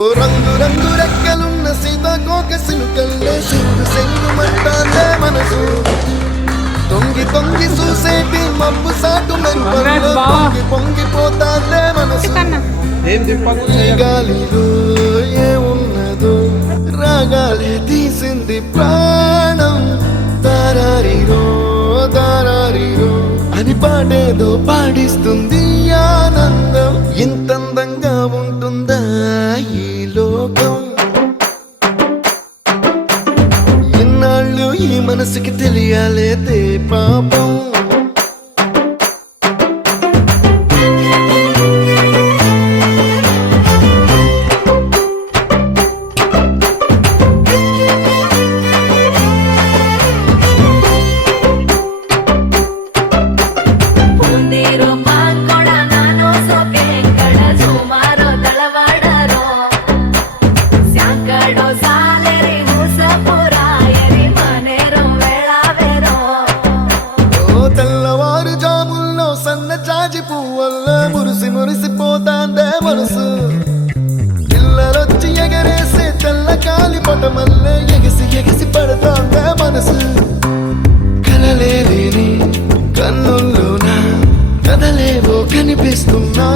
రంగు రంగు రెక్కలున్న సీతాకోక సిలుకల్లే సింగు సెంగుమంటాందే మనసు తొంగి తొంగి చూసేటి మబ్బు సాటు మెరుపల్లో పొంగి పొంగిపోతాందే మనసు గాలిలో ఏమున్నదో రాగాలే తీసింది ప్రాణం దారారిరో దారారిరో అని పాడేదో పాడిస్తుంది ఆనందం ఇంతందంగా ఉంటుందా ఈ లోకం ఇన్నాళ్ళు ఈ మనసుకి తెలియాలేదే పాపం జాజి పువ్వల్ల మురిసి మురిసిపోతాందే మనసు పిల్లలొచ్చి ఎగరేసే తెల్ల కాలి పటమల్లే ఎగిసి ఎగిసి పడతాందే మనసు కలలేని కన్నుల్లోనా కదలేవో కనిపిస్తున్నా